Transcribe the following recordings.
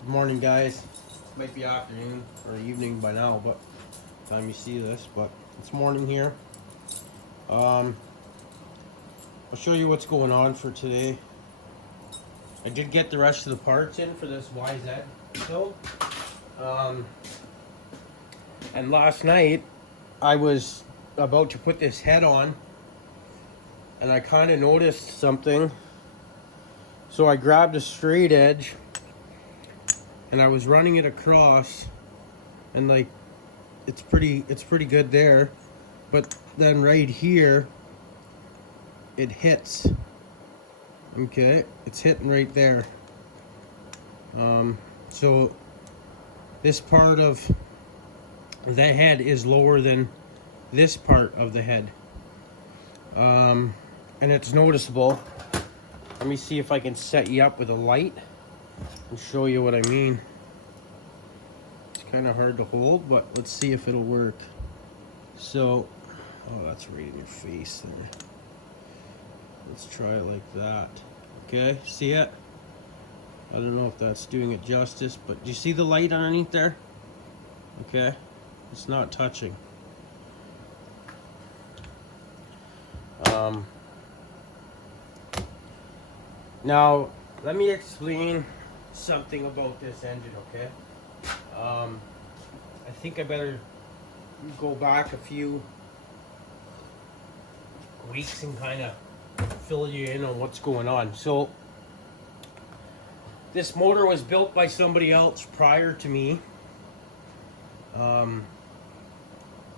Good morning, guys. Might be afternoon or evening by now, but time you see this, but it's morning here. Um, I'll show you what's going on for today. I did get the rest of the parts in for this YZ build. Um, and last night I was about to put this head on, and I kind of noticed something. So I grabbed a straight edge, and I was running it across, and like it's pretty good there, but then right here it hits. Okay, it's hitting right there. So this part of the head is lower than this part of the head, and it's noticeable. Let me see if I can set you up with a light and show you what I mean. It's kind of hard to hold, but let's see if it'll work. So, oh, that's right in your face there. Let's try it like that. Okay, see it? I don't know if that's doing it justice, but do you see the light underneath there? Okay, it's not touching. Now, let me explain something about this engine, okay? I think I better go back a few weeks and kind of fill you in on what's going on. So, this motor was built by somebody else prior to me. And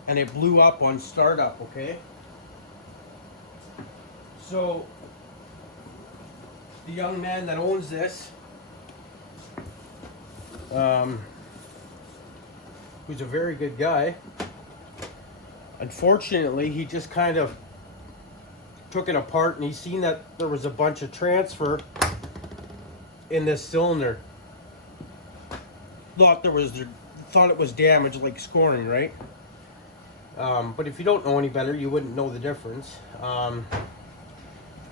it blew up on startup, okay? So, the young man that owns this, who's a very good guy, unfortunately, he just kind of took it apart and he seen that there was a bunch of transfer in this cylinder. Thought it was damaged, like scoring, right? But if you don't know any better, you wouldn't know the difference.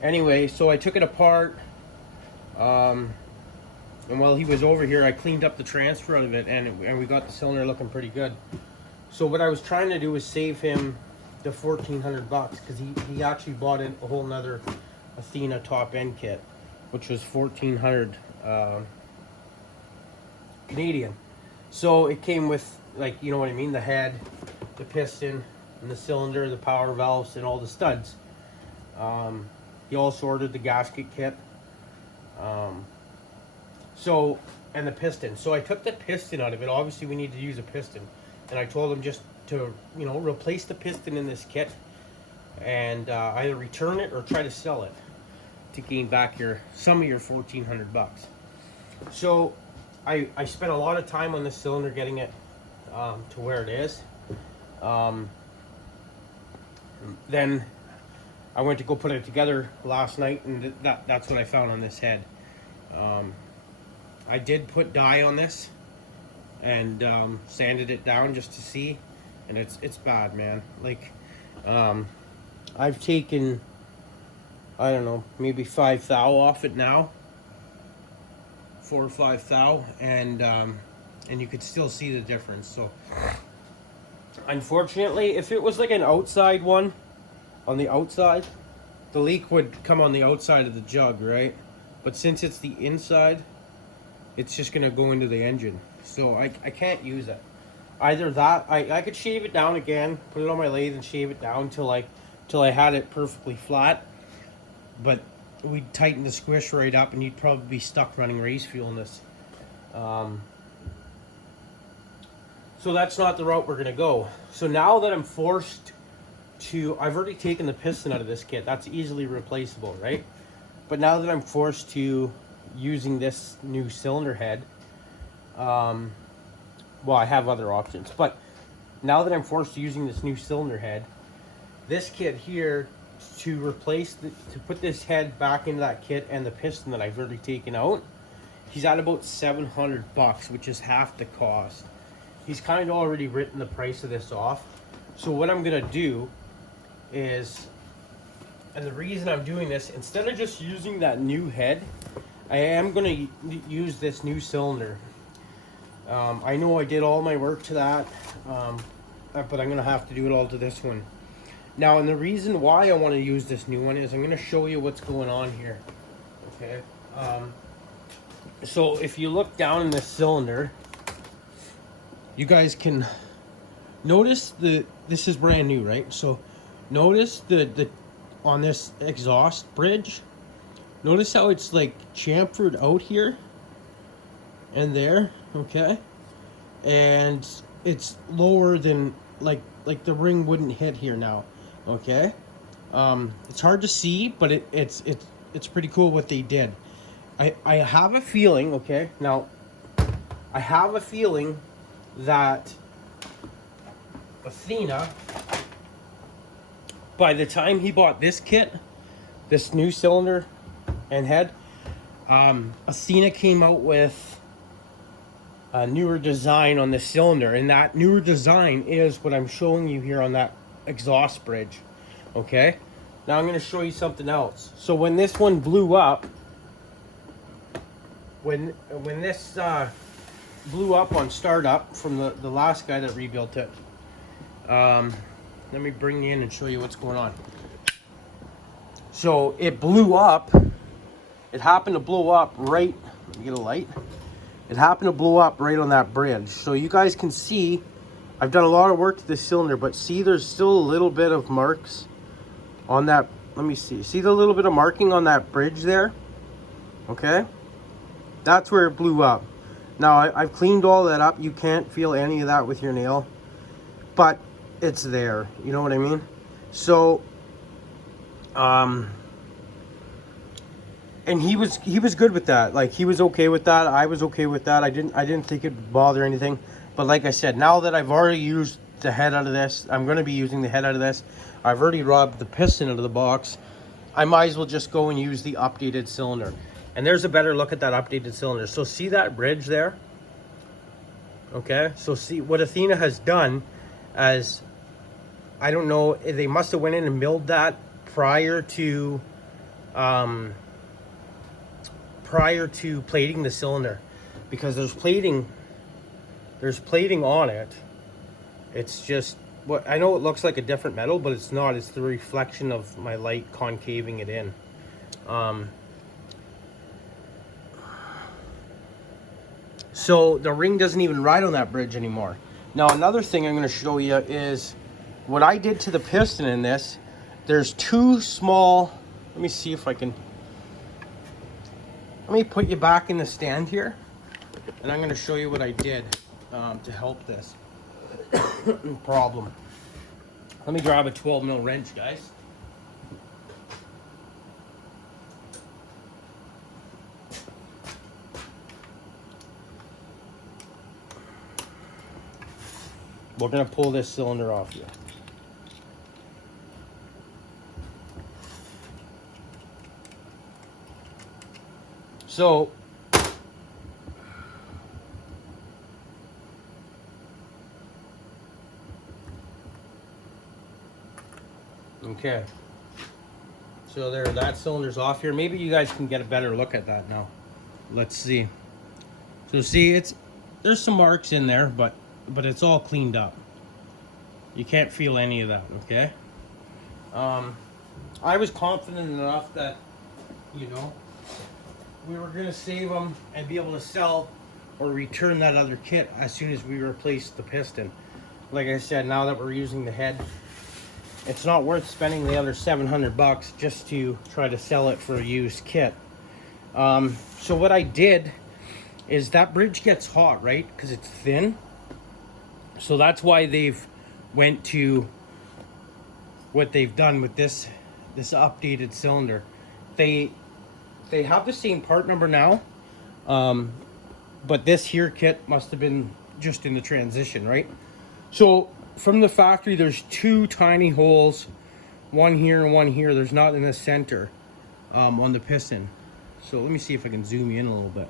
Anyway, so I took it apart, and while he was over here, I cleaned up the transfer out of it, and we got the cylinder looking pretty good. So what I was trying to do was save him the $1,400 because he actually bought in a whole nother Athena top end kit, which was 1,400 Canadian. So it came with, like, you know what I mean, the head, the piston, and the cylinder, the power valves, and all the studs. He also ordered the gasket kit. And the piston. So I took the piston out of it. Obviously we need to use a piston. And I told him just to, replace the piston in this kit and either return it or try to sell it to gain back some of your $1,400. So I spent a lot of time on this cylinder getting it to where it is. Then I went to go put it together last night, and that's what I found on this head. I did put dye on this and sanded it down just to see, and it's bad, man. Like, I've taken, I don't know, maybe 5 thou off it now, 4 or 5 thou, and you could still see the difference. So unfortunately, if it was like an outside one, on the outside, the leak would come on the outside of the jug, right? But since it's the inside, it's just gonna go into the engine. So I can't use it. Either that, I could shave it down again, put it on my lathe and shave it down till I had it perfectly flat. But we'd tighten the squish right up and you'd probably be stuck running race fuel in this. So that's not the route we're gonna go. So now that I'm forced to, I've already taken the piston out of this kit. That's easily replaceable, right? But now that I'm forced to using this new cylinder head, well, I have other options, but now that I'm forced to using this new cylinder head, this kit here, to put this head back into that kit and the piston that I've already taken out, he's at about $700, which is half the cost. He's kind of already written the price of this off. So what I'm gonna do is, and the reason I'm doing this, instead of just using that new head, I am going to use this new cylinder. I know I did all my work to that, but I'm going to have to do it all to this one. Now, and the reason why I want to use this new one is I'm going to show you what's going on here. Okay. So if you look down in this cylinder, you guys can notice this is brand new, right? So notice the on this exhaust bridge, notice how it's like chamfered out here and there, okay? And it's lower than like the ring wouldn't hit here now, okay? It's hard to see, but it's pretty cool what they did. I have a feeling, okay? Now, I have a feeling that Athena, by the time he bought this kit, this new cylinder and head, Athena came out with a newer design on the cylinder, and that newer design is what I'm showing you here on that exhaust bridge. Okay, now I'm going to show you something else. So when this one blew up, when this blew up on startup from the last guy that rebuilt it, let me bring you in and show you what's going on. So it blew up. It happened to blow up right, let me get a light. It happened to blow up right on that bridge. So you guys can see, I've done a lot of work to this cylinder, but see there's still a little bit of marks on that. Let me see. See the little bit of marking on that bridge there? Okay? That's where it blew up. Now, I've cleaned all that up. You can't feel any of that with your nail. But it's there. You know what I mean? So, and he was good with that. Like, he was okay with that. I was okay with that. I didn't think it'd bother anything. But like I said, now that I've already used the head out of this, I'm going to be using the head out of this. I've already robbed the piston out of the box. I might as well just go and use the updated cylinder. And there's a better look at that updated cylinder. So see that bridge there? Okay, so see what Athena has done as, I don't know, they must have went in and milled that prior to plating the cylinder, because there's plating on it. It's just, what I know, it looks like a different metal, but it's not. It's the reflection of my light concaving it in. So the ring doesn't even ride on that bridge anymore. Now, another thing I'm going to show you is what I did to the piston in this. There's two small, let me see if I can, let me put you back in the stand here, and I'm going to show you what I did to help this problem. Let me grab a 12 mil wrench, guys. We're going to pull this cylinder off here. So, okay. So there, that cylinder's off here. Maybe you guys can get a better look at that now. Let's see. So see, there's some marks in there, but it's all cleaned up. You can't feel any of that, okay? I was confident enough that, you know, we were going to save them and be able to sell or return that other kit as soon as we replaced the piston. Like I said, now that we're using the head, it's not worth spending the other $700 just to try to sell it for a used kit. So what I did is, that bridge gets hot, right? Because it's thin. So that's why they've went to what they've done with this updated cylinder. They have the same part number now, but this here kit must have been just in the transition, right? So from the factory, there's two tiny holes, one here and one here. There's not in the center on the piston. So let me see if I can zoom you in a little bit.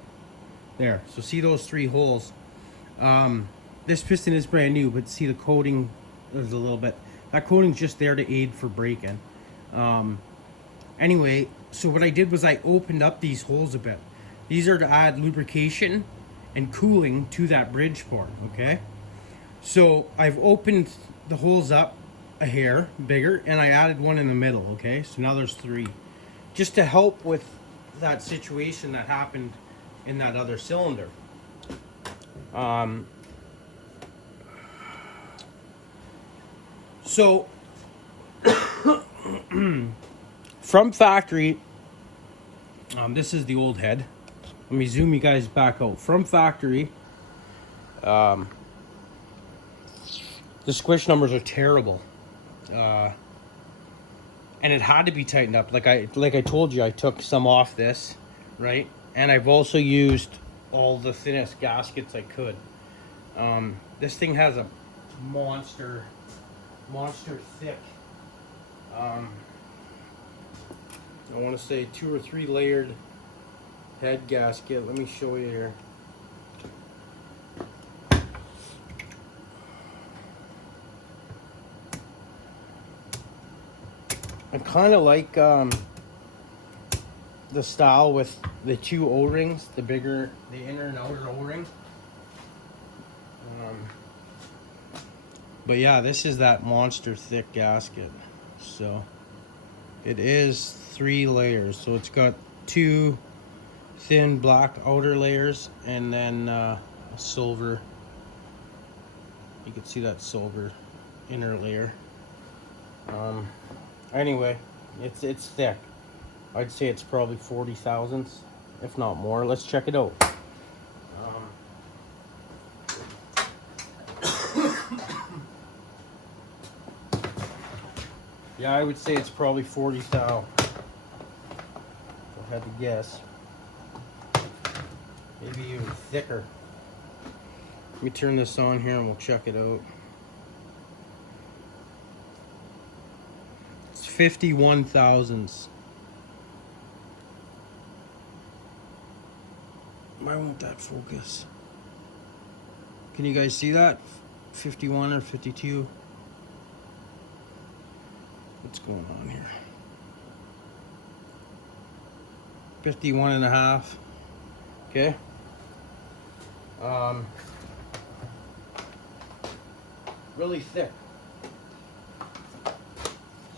There, so see those three holes. This piston is brand new, but see the coating is a little bit, that coating's just there to aid for braking. Anyway, so what I did was I opened up these holes a bit. These are to add lubrication and cooling to that bridge port, okay? So I've opened the holes up a hair bigger, and I added one in the middle, okay? So now there's 3. Just to help with that situation that happened in that other cylinder. So from factory, this is the old head. Let me zoom you guys back out. From factory, the squish numbers are terrible. And it had to be tightened up. Like I told you, I took some off this, right? And I've also used all the thinnest gaskets I could. This thing has a monster thick, I want to say 2 or 3 layered head gasket. Let me show you here. I kind of like the style with the 2 O-rings, the bigger, the inner and outer O-ring. But yeah, this is that monster thick gasket. So it is 3 layers. So it's got 2 thin black outer layers and then a silver. You can see that silver inner layer. Anyway, it's thick. I'd say it's probably 40 thousandths, if not more. Let's check it out. Yeah, I would say it's probably 40 thou. If I had to guess. Maybe even thicker. Let me turn this on here and we'll check it out. It's 51 thousandths. Why won't that focus? Can you guys see that? 51 or 52? What's going on here? 51 and a half. Okay. Really thick.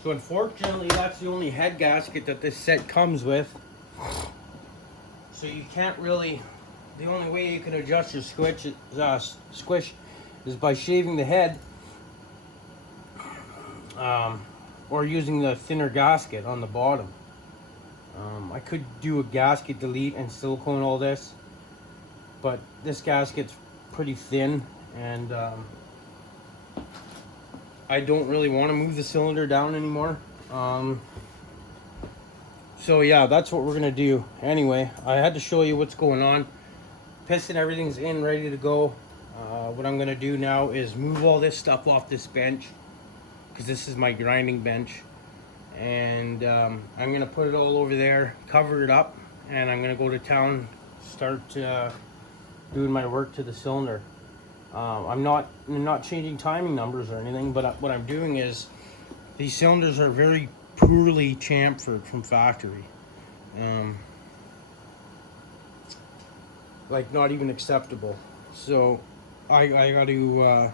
So unfortunately, that's the only head gasket that this set comes with. So you can't really, the only way you can adjust your squish is by shaving the head, or using the thinner gasket on the bottom. I could do a gasket delete and silicone all this, but this gasket's pretty thin, and I don't really want to move the cylinder down anymore. So yeah, that's what we're gonna do. Anyway, I had to show you what's going on. Piston, everything's in, ready to go. What I'm gonna do now is move all this stuff off this bench, because this is my grinding bench, and I'm gonna put it all over there, cover it up, and I'm gonna go to town, start doing my work to the cylinder. I'm not changing timing numbers or anything, but what I'm doing is, these cylinders are very poorly chamfered from factory. Like not even acceptable. So I got to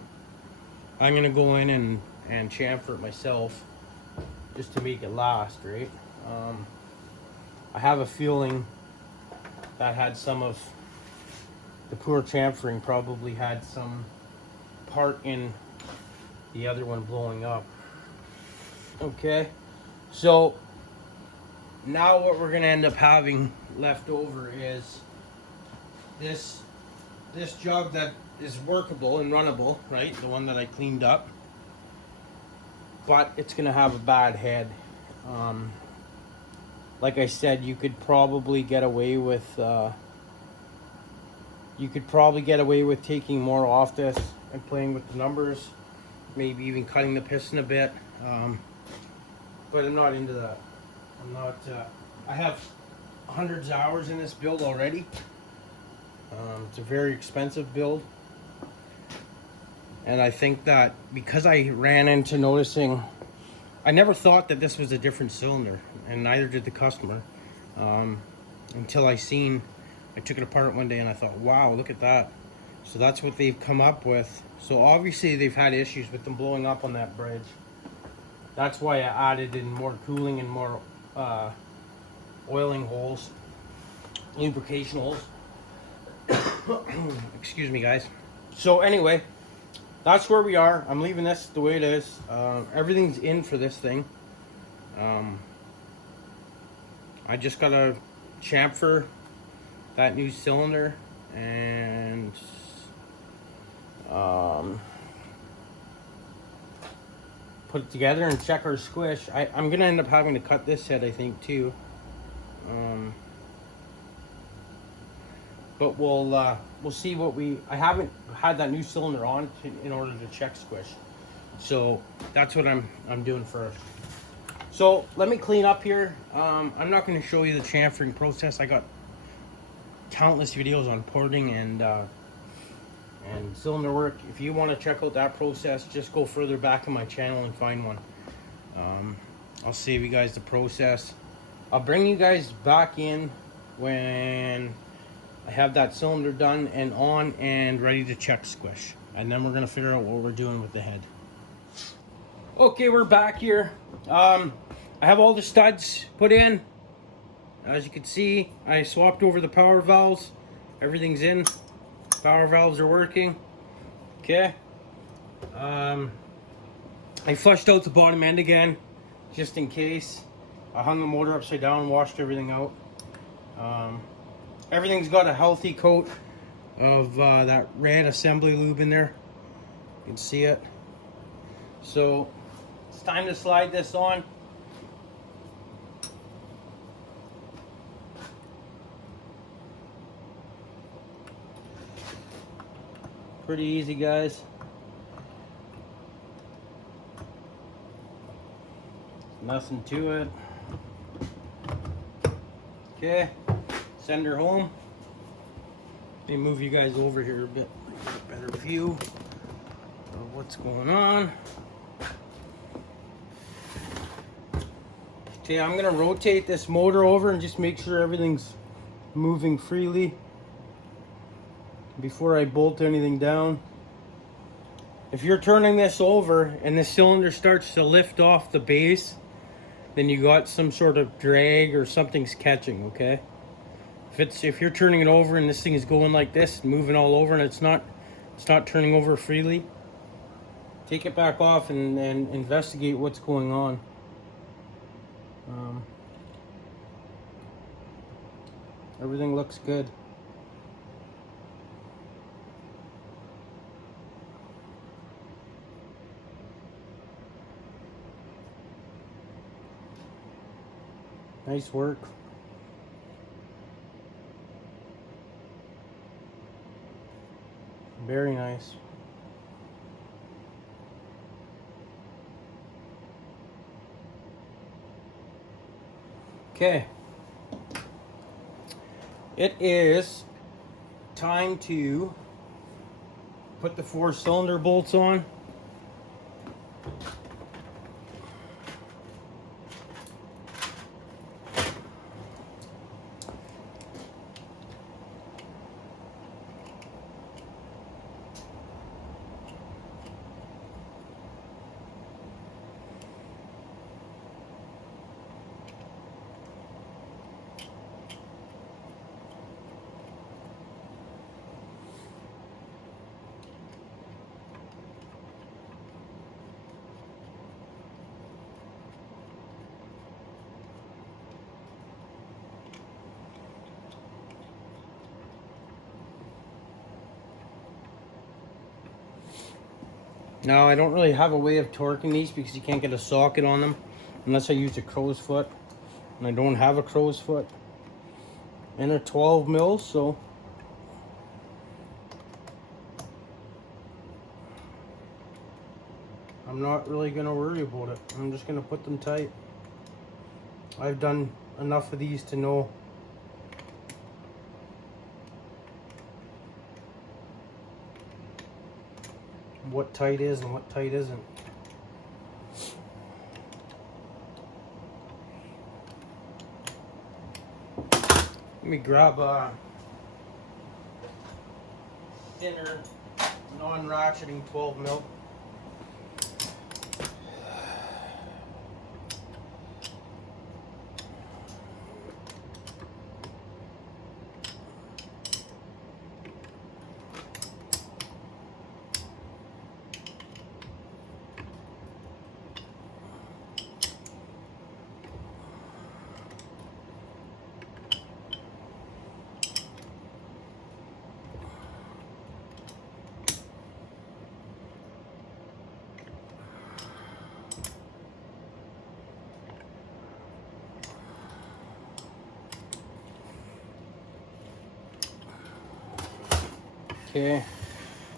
I'm gonna go in and chamfer it myself just to make it last, right? I have a feeling that had some of the poor chamfering, probably had some part in the other one blowing up. Okay, so now what we're gonna end up having left over is this jug that is workable and runnable, right? The one that I cleaned up, but it's gonna have a bad head. Like I said, you could probably get away with taking more off this and playing with the numbers, maybe even cutting the piston a bit. But I'm not into that. I'm not. I have hundreds of hours in this build already. It's a very expensive build, and I think that because I ran into noticing, I never thought that this was a different cylinder, and neither did the customer, until I seen I took it apart one day and I thought, wow, look at that. So that's what they've come up with. So obviously they've had issues with them blowing up on that bridge. That's why I added in more cooling and more oiling holes, lubrication holes. Excuse me, guys. So anyway, that's where we are. I'm leaving this the way it is. Everything's in for this thing. I just got to chamfer that new cylinder and put it together and check our squish. I'm gonna end up having to cut this head, I think, too. But we'll see what I haven't had that new cylinder on in order to check squish, so that's what I'm doing first. So let me clean up here. I'm not going to show you the chamfering process. I got countless videos on porting and cylinder work. If you want to check out that process, just go further back in my channel and find one. I'll save you guys the process. I'll bring you guys back in when I have that cylinder done and on and ready to check squish. And then we're going to figure out what we're doing with the head. Okay, we're back here. I have all the studs put in. As you can see, I swapped over the power valves. Everything's in. Power valves are working. Okay. I flushed out the bottom end again, just in case. I hung the motor upside down, washed everything out. Everything's got a healthy coat of that red assembly lube in there. You can see it. So it's time to slide this on. Pretty easy, guys. Nothing to it. Okay, send her home. Let me move you guys over here a bit, get a better view of what's going on. Okay, I'm gonna rotate this motor over and just make sure everything's moving freely before I bolt anything down. If you're turning this over and the cylinder starts to lift off the base, then you got some sort of drag or something's catching, okay? If you're turning it over and this thing is going like this, moving all over, and it's not turning over freely, take it back off and investigate what's going on. Everything looks good. Nice work. Very nice. Okay. It is time to put the 4-cylinder bolts on. Now, I don't really have a way of torquing these because you can't get a socket on them unless I use a crow's foot. And I don't have a crow's foot and a 12 mil, so I'm not really going to worry about it. I'm just going to put them tight. I've done enough of these to know what tight is and what tight isn't. Let me grab thinner, non-ratcheting 12 mil. Okay,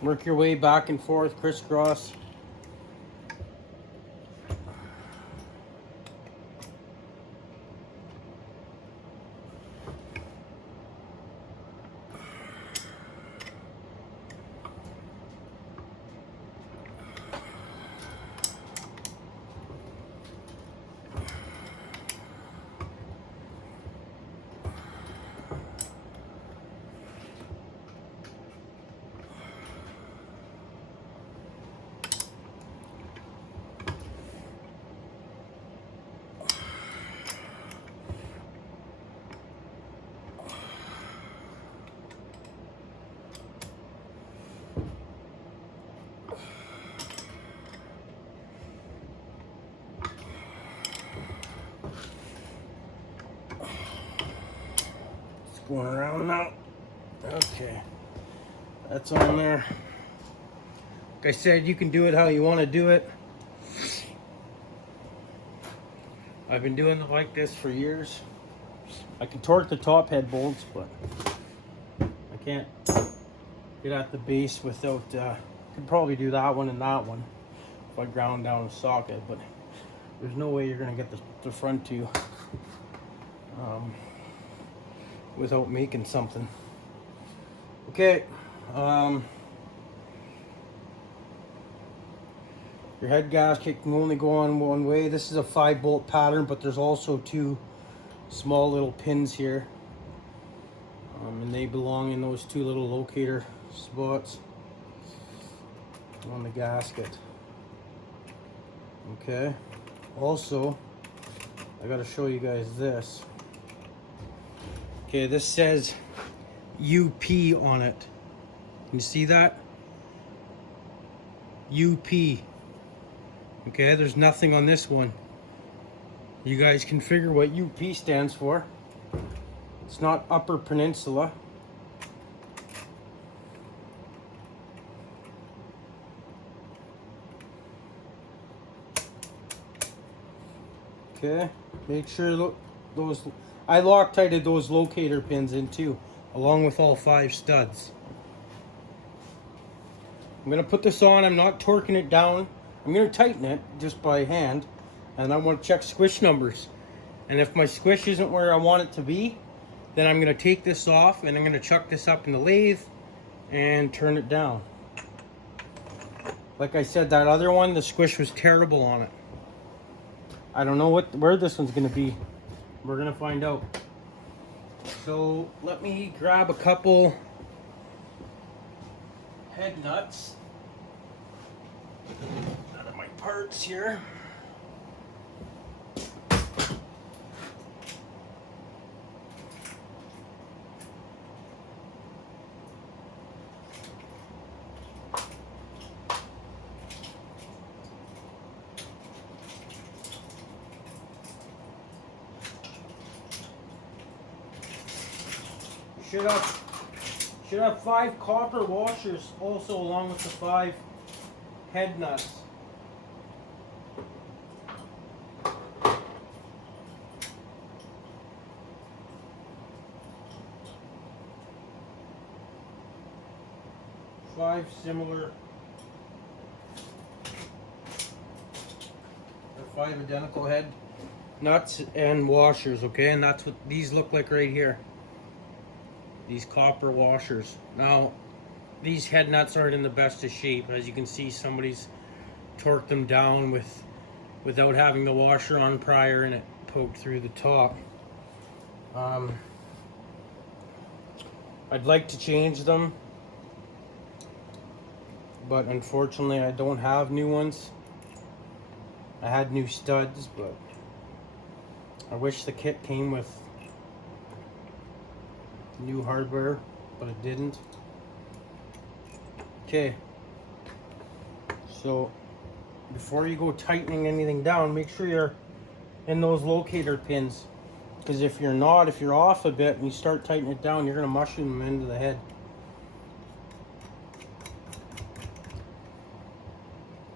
work your way back and forth, crisscross. Going around now. Okay, that's on there. Like I said, you can do it how you want to do it. I've been doing it like this for years. I can torque the top head bolts, but I can't get at the base without, could probably do that one and that one if I ground down a socket, but there's no way you're going to get the front two without making something. Okay, your head gasket can only go on one way. This is a 5-bolt pattern, but there's also 2 small little pins here, and they belong in those 2 little locator spots on the gasket. Okay, also I gotta show you guys this. Okay, this says UP on it. Can you see that? UP. Okay, there's nothing on this one. You guys can figure what UP stands for. It's not Upper Peninsula. Okay, make sure those, I Loctited those locator pins in too, along with all 5 studs. I'm gonna put this on, I'm not torquing it down. I'm gonna tighten it just by hand, and I want to check squish numbers. And if my squish isn't where I want it to be, then I'm gonna take this off and I'm gonna chuck this up in the lathe and turn it down. Like I said, that other one, the squish was terrible on it. I don't know where this one's gonna be. We're gonna find out. So let me grab a couple head nuts out of my parts here. Should have 5 copper washers also along with the 5 head nuts. Five similar, or 5 identical head nuts and washers, okay? And that's what these look like right here. These copper washers. Now, these head nuts aren't in the best of shape. As you can see, somebody's torqued them down without having the washer on prior, and it poked through the top. I'd like to change them. but unfortunately I don't have new ones. I had new studs, but I wish the kit came with new hardware, but it didn't. Okay, so before you go tightening anything down, make sure you're in those locator pins, because if you're not, if you're off a bit and you start tightening it down, you're going to mushroom them into the head.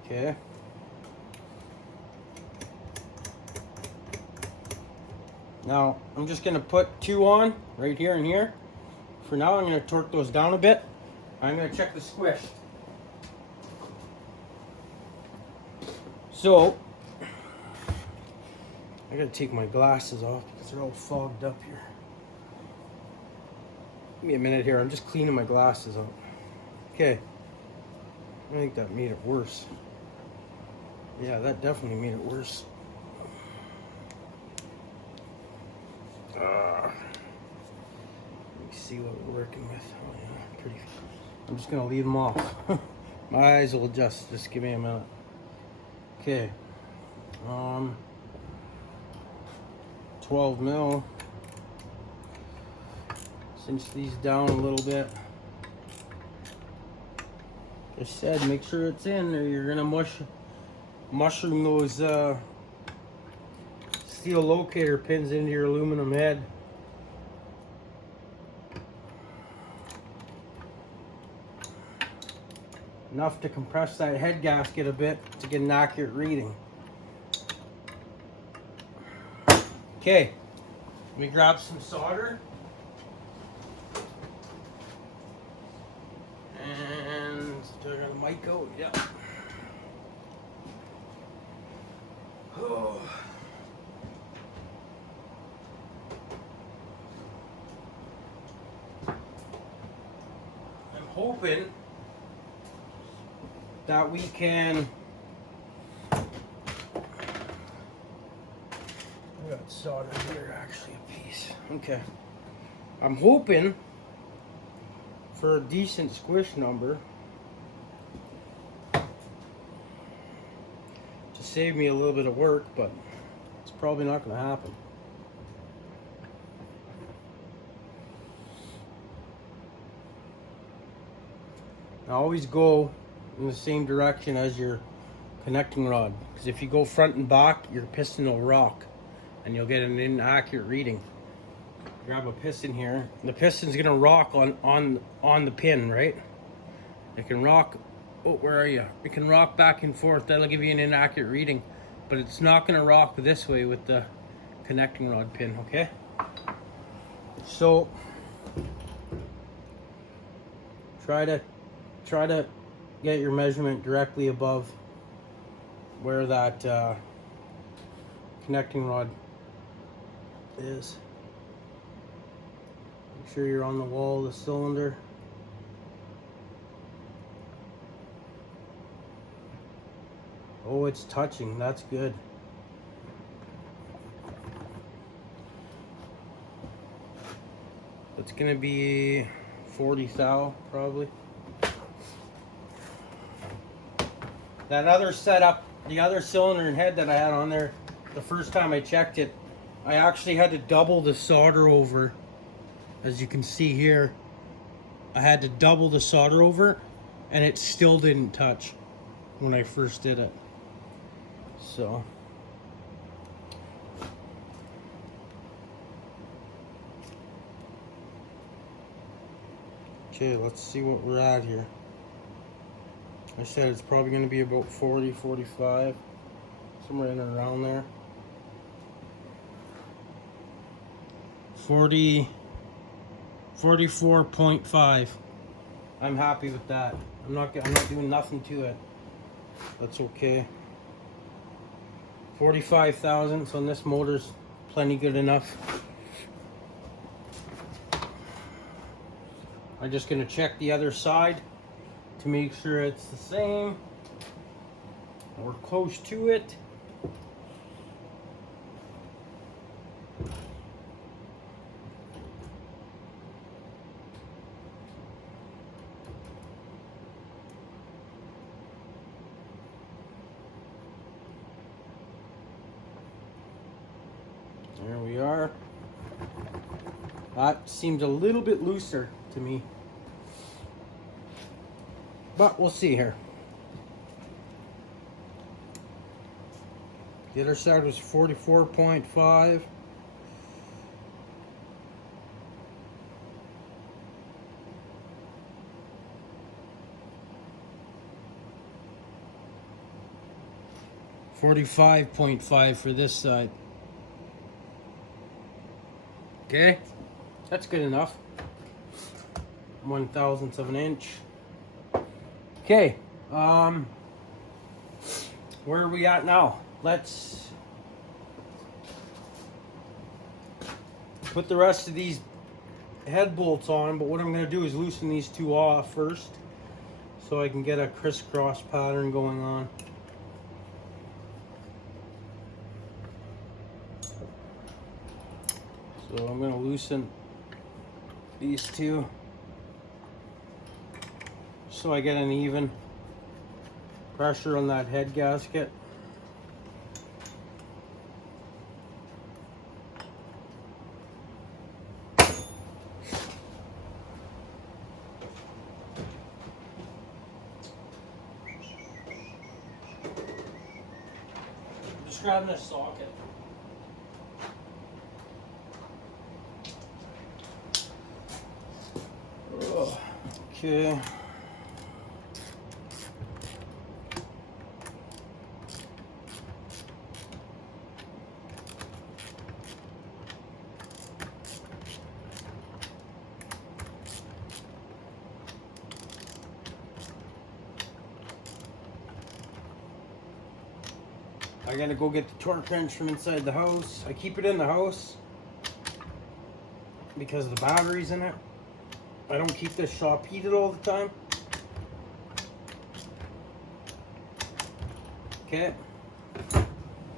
Okay. Now I'm just going to put 2 on right here and here. For now, I'm going to torque those down a bit. I'm going to check the squish. So, I got to take my glasses off because they're all fogged up here. Give me a minute here. I'm just cleaning my glasses up. Okay. I think that made it worse. Yeah, that definitely made it worse. Let me see what we're working with. Oh, yeah, pretty. I'm just going to leave them off. My eyes will adjust. Just give me a minute. Okay. 12 mil. Cinch these down a little bit. Like I said, make sure it's in, or you're gonna mushroom those steel locator pins into your aluminum head. Enough to compress that head gasket a bit to get an accurate reading. Okay, let me grab some solder. And do I got a mic out? Yeah. Oh. I'm hoping that we can. I got solder here, actually, a piece. Okay. I'm hoping for a decent squish number to save me a little bit of work, but it's probably not going to happen. Now always go in the same direction as your connecting rod, because if you go front and back, your piston will rock and you'll get an inaccurate reading. Grab a piston here. The piston's gonna rock on the pin, right? It can rock. Oh, where are you? It can rock back and forth. That'll give you an inaccurate reading, but it's not gonna rock this way with the connecting rod pin. Okay. So try to get your measurement directly above where that connecting rod is. Make sure you're on the wall of the cylinder. Oh, it's touching. That's good. It's gonna be 40 thou probably. That other setup, the other cylinder and head that I had on there, the first time I checked it, I actually had to double the solder over. As you can see here, I had to double the solder over, and it still didn't touch when I first did it. So okay, let's see what we're at here. I said it's probably going to be about 40, 45, somewhere in and around there. 44.5. I'm happy with that. I'm not doing nothing to it. That's okay. 45 thousandths on this motor's plenty good enough. I'm just going to check the other side to make sure it's the same. We're close to it. That seems a little bit looser to me. But we'll see here. The other side was 44.5. $45.5 for this side. Okay, that's good enough. 1/1000th of an inch. Okay, where are we at now? Let's put the rest of these head bolts on, but what I'm going to do is loosen these two off first so I can get a crisscross pattern going on. So I'm going to loosen these two so I get an even pressure on that head gasket. Just grabbing this socket. Okay. I gotta go get the torque wrench from inside the house. I keep it in the house because of the batteries in it. I don't keep this shop heated all the time. Okay.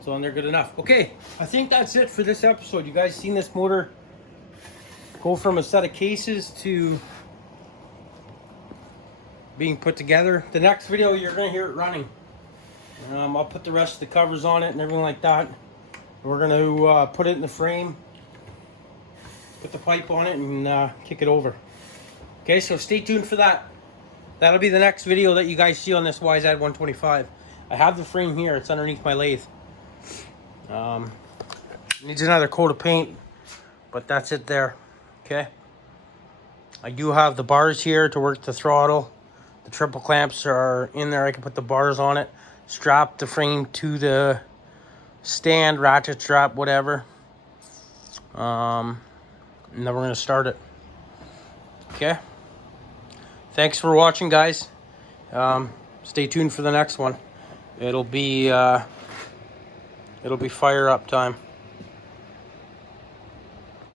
So and they're good enough. Okay, I think that's it for this episode. You guys seen this motor go from a set of cases to being put together. The next video you're gonna hear it running. I'll put the rest of the covers on it and everything like that. We're gonna put it in the frame, put the pipe on it, and kick it over. Okay, so stay tuned for that. That'll be the next video that you guys see on this YZ125. I have the frame here. It's underneath my lathe. Needs another coat of paint, but that's it there. Okay. I do have the bars here to work the throttle. The triple clamps are in there. I can put the bars on it. Strap the frame to the stand, ratchet strap, whatever. And then we're going to start it. Okay. Thanks for watching, guys. Stay tuned for the next one. It'll be fire up time.